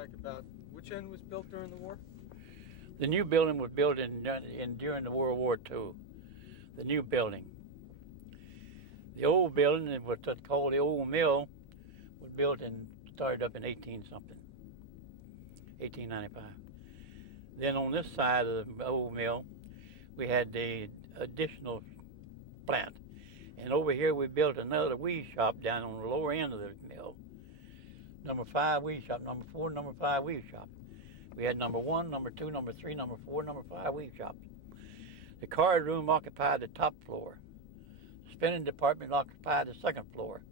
back about which end was built during the war? The new building was built during the World War II. The new building. The old building, it was called the old mill, was built and started up in 1895. Then on this side of the old mill, we had the additional plant. And over here we built another weed shop down on the lower end of the mill. Number 5 weed shop, number 4, number 5 weed shop. We had number 1, number 2, number 3, number 4, number 5 weed shops. The card room occupied the top floor. The spinning department occupied the second floor.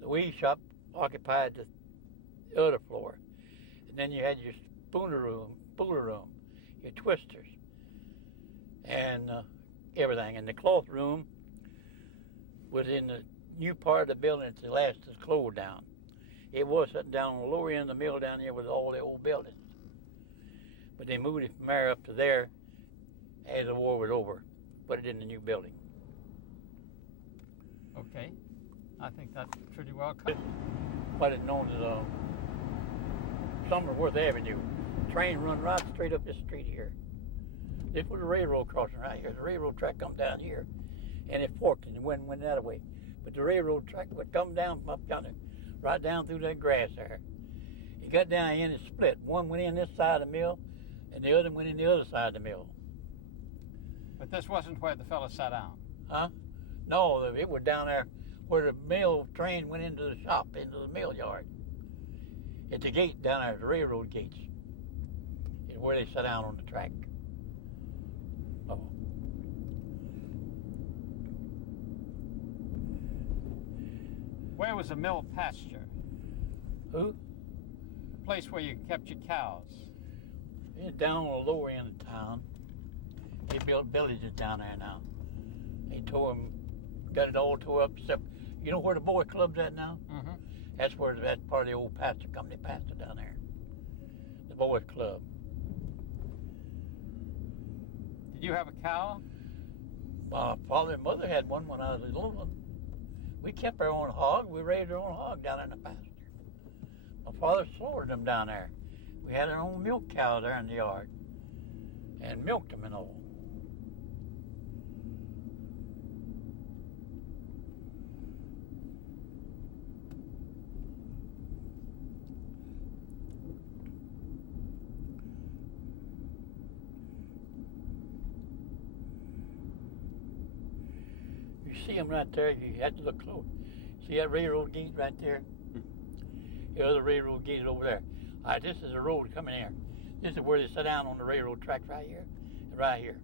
The weed shop occupied the other floor. And then you had your spooler room, your twisters, and everything. And the cloth room was in the new part of the building at the last is closed down. It was sitting down on the lower end of the mill down here with all the old buildings. But they moved it from there up to there as the war was over. Put it in the new building. Okay. I think that's pretty well covered. What is known as Summerworth Avenue. Train run right straight up this street here. This was a railroad crossing right here. The railroad track come down here, and it forked and went that way. But the railroad track would come down from up yonder, right down through that grass there. It got down here and it split. One went in this side of the mill, and the other went in the other side of the mill. But this wasn't where the fellow sat down. Huh? No, it was down there where the mill train went into the shop, into the mill yard. At the gate down there, the railroad gates. It's where they sat down on the track. Oh. Where was the mill pasture? Who? Place where you kept your cows. It's down on the lower end of town. They built villages down there now. They got it all tore up except, you know where the boy club's at now? Mm-hmm. That's part of the old pasture company pasture down there. The boys club. Did you have a cow? My father and mother had one when I was a little one. We kept our own hog. We raised our own hog down in the pasture. My father slaughtered them down there. We had our own milk cow there in the yard and milked them and all. You see them right there, you have to look close. See that railroad gate right there? The other railroad gate is over there. All right, this is the road coming here. This is where they sit down on the railroad track right here and right here.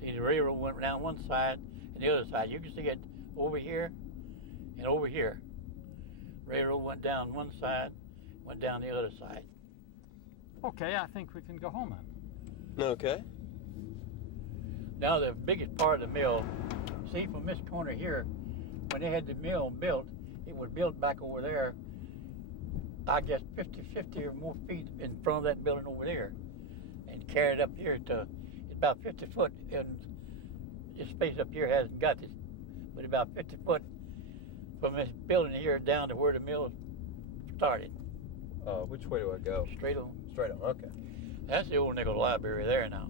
See, the railroad went down one side and the other side. You can see it over here and over here. Railroad went down one side, went down the other side. Okay, I think we can go home then. Okay. Now the biggest part of the mill, see from this corner here, when they had the mill built, it was built back over there, I guess 50 or more feet in front of that building over there, and carried up here to about 50 foot, and this space up here hasn't got this, but about 50 foot from this building here down to where the mill started. Which way do I go? Straight on. Straight on, okay. That's the old Nickel Library there now.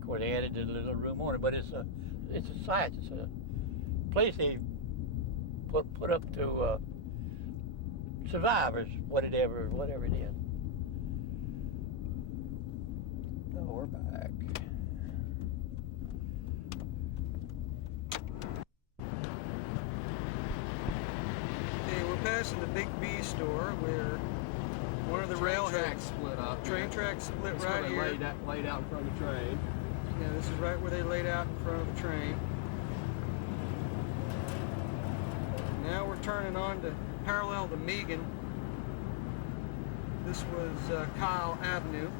Of course, they added a little room on it, but it's a site. It's a place they put up to survivors, whatever it is. Oh, we're back. Okay, we're passing the Big B store where one of the Train railheads tracks split up. train tracks split That's right where they here. laid out in front of the train. Yeah, this is right where they laid out in front of the train. Now we're turning on to parallel to Meagan. This was Kyle Avenue.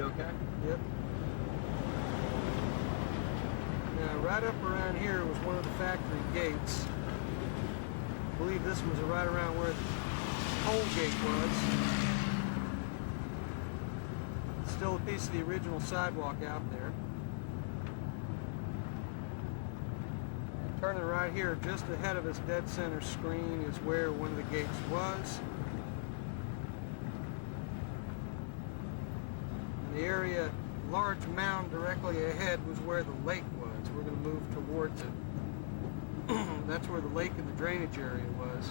Read okay? Yep. Now, right up around here was one of the factory gates. I believe this was right around where the coal gate was. Still a piece of the original sidewalk out there. And turning right here, just ahead of his dead center screen, is where one of the gates was. The area, large mound directly ahead, was where the lake was. We're going to move towards it. That's where the lake and the drainage area was.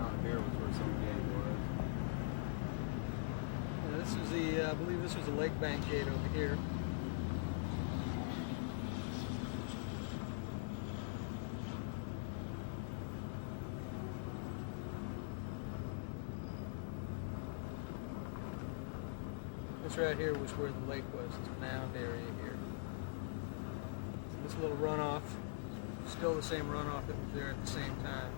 Out here was where some gate was. This is the, I believe this was the lake bank gate over here. This right here was where the lake was, this mound area here. This little runoff, still the same runoff that was there at the same time.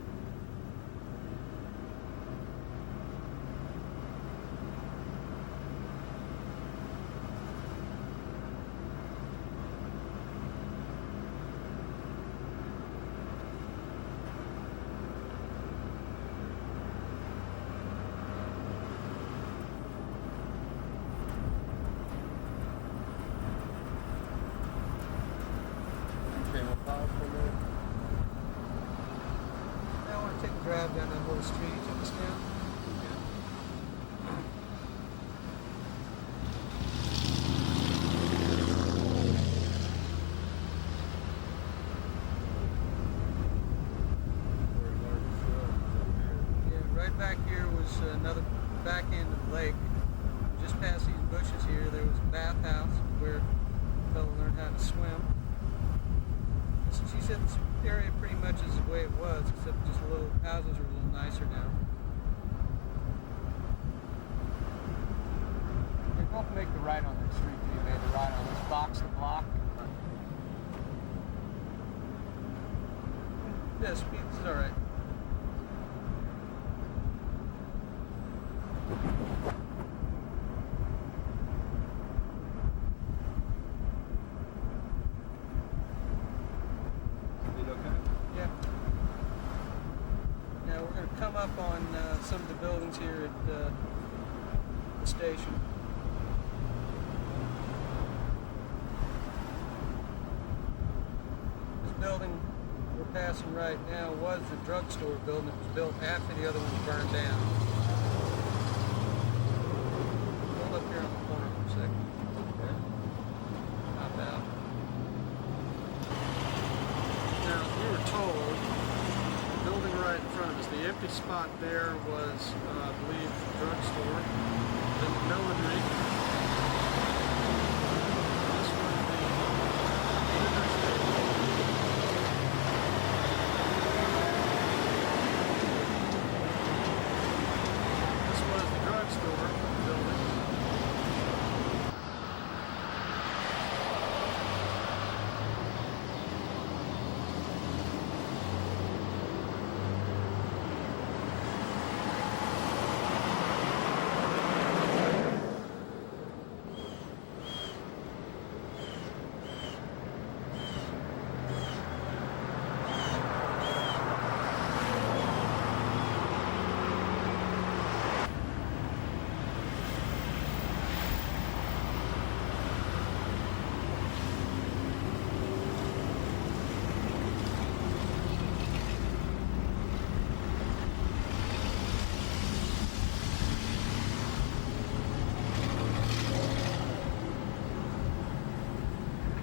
Okay, we'll pause for a minute. Now I want to take a drive down that little street. You understand? Yeah, right back here was another back end of the lake. Just past these bushes here, there was a bathhouse where a fellow learned how to swim. She said this area pretty much is the way it was, except just a little houses are a little nicer now. We both make the right on this street. You made the right on this box to block. Yeah, speed is all right. Read okay? Yeah. Now we're going to come up on some of the buildings here at the station. This building we're passing right now was the drugstore building that was built after the other one burned down. Hold up here on the corner for a second. Okay. Hop out. Now, we were told, the building right in front of us, the empty spot there was, I believe, the drugstore, then the millinery. This was the interstate. This was the drugstore building.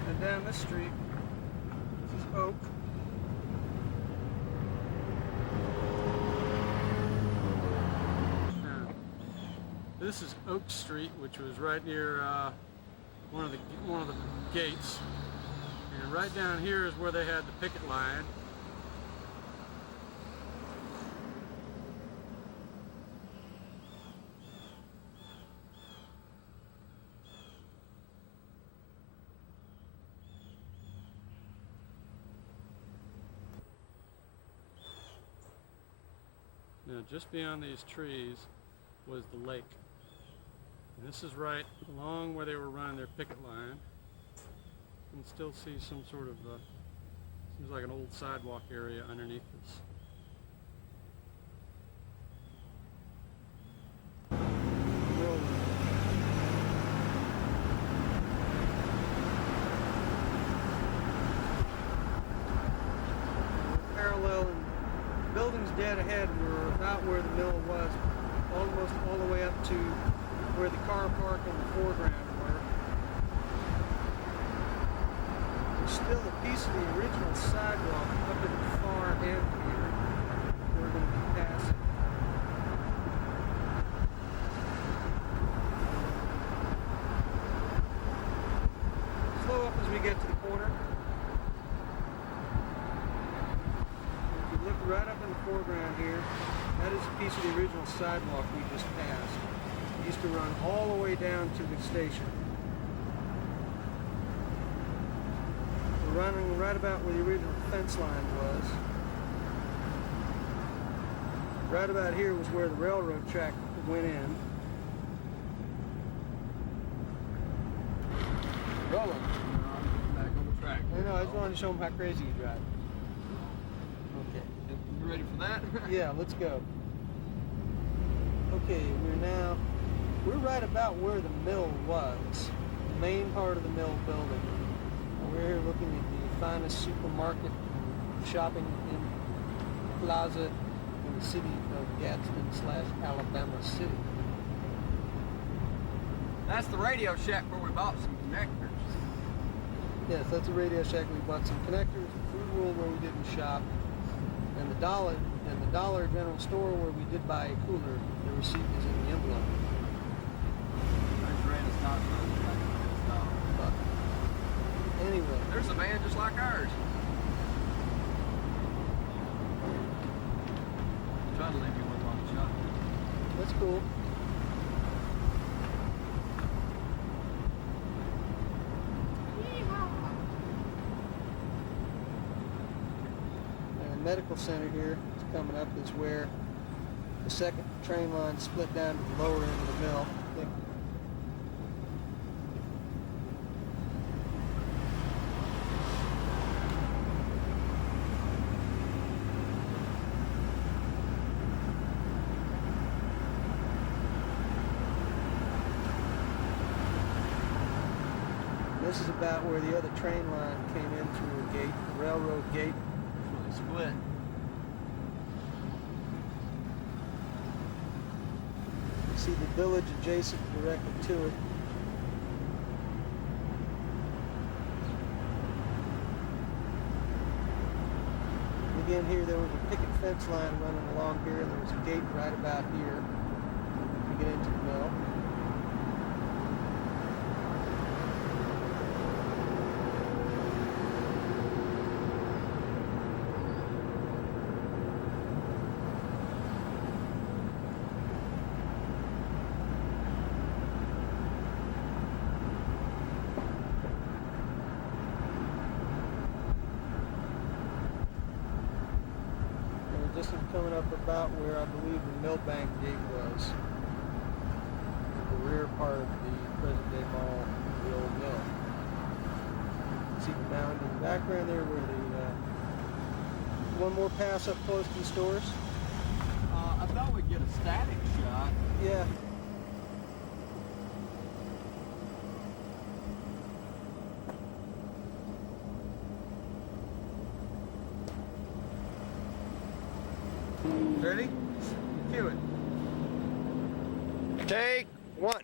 And down this street, this is Oak. This is Oak Street, which was right near one of the gates, and right down here is where they had the picket line. just beyond these trees was the lake. And this is right along where they were running their picket line. You can still see some sort of, seems like an old sidewalk area underneath this. Parallel and buildings dead ahead were about where the mill was, almost all the way up to where the car park and the foreground were. There's still a piece of the original sidewalk up at the far end here. We're going to be passing. Slow up as we get to the corner. If you look right up in the foreground here, that is a piece of the original sidewalk we just passed. It used to run all the way down to the station. We're running right about where the original fence line was. Right about here was where the railroad track went in. Rolling. Back on the track. I know, I just wanted to show them how crazy you drive. Okay. You ready for that? Yeah, let's go. Okay, we're right about where the mill was, the main part of the mill building. We're here looking at the finest supermarket shopping in plaza in the city of Gadsden/Alabama City. That's the Radio Shack where we bought some connectors. Yes, that's a Radio Shack. We bought some connectors, the Food World where we didn't shop, and the Dollar General Store where we did buy a cooler. The receipt is in the envelope. There's Randall's not But anyway, There's a van just like ours. Trying to leave you one long shot. that's cool. And the medical center here is coming up is where the second train line split down to the lower end of the mill. I think this is about where the other train line came in through a gate, the railroad gate. They split. You see the village adjacent directly to it. Again, here there was a picket fence line running along here. There was a gate right about here to get into the mill. This is coming up about where I believe the Millbank gate was. The rear part of the present day mall, the old mill. See the mound in the background there where the one more pass up close to the stores. I thought we'd get a static shot. Yeah. Ready? Cue it. Take one.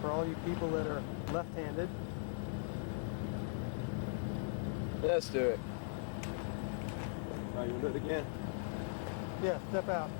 for all you people that are left-handed. Let's do it. All right, you want to do it again? Yeah, step out.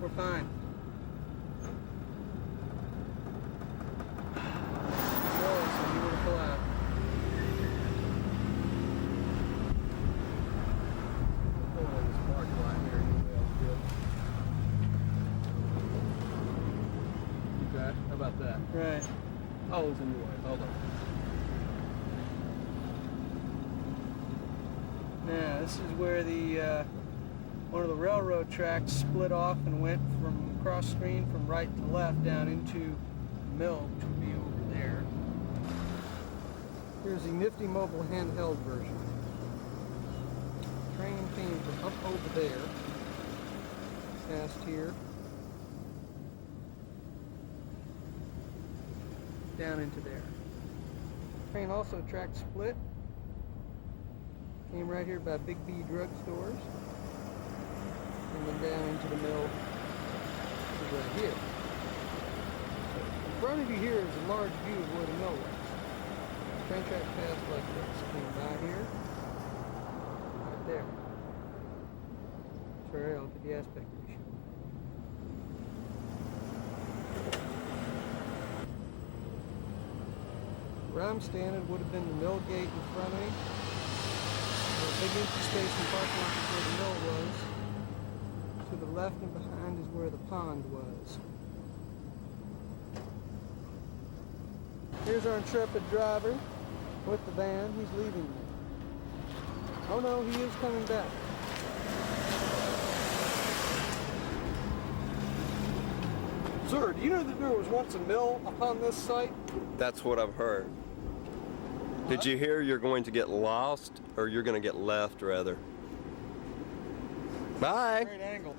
We're fine. Whoa, so you want to pull out. Pull on this park light here, you will. Good. Okay, how about that? Right. Oh, it's in your way. Hold on. Now, this is where the one of the railroad tracks split off and went from cross stream from right to left down into the mill, which would be over there. Here's the nifty mobile handheld version. Train came from up over there, past here, down into there. Train also track split. Came right here by Big B drugstores. And then down into the mill is right here. In front of you here is a large view of where the mill was. Train track passed like this. Came by here, right there. Sorry, I'll get the aspect ratio. Where I'm standing would have been the mill gate in front of me. There's a big empty space in the parking lot where the mill was. To the left and behind is where the pond was. Here's our intrepid driver with the van. He's leaving me. Oh no, he is coming back. Sir, do you know that there was once a mill upon this site? That's what I've heard. Did you hear you're going to get lost, or you're going to get left, rather? Bye. Great angles.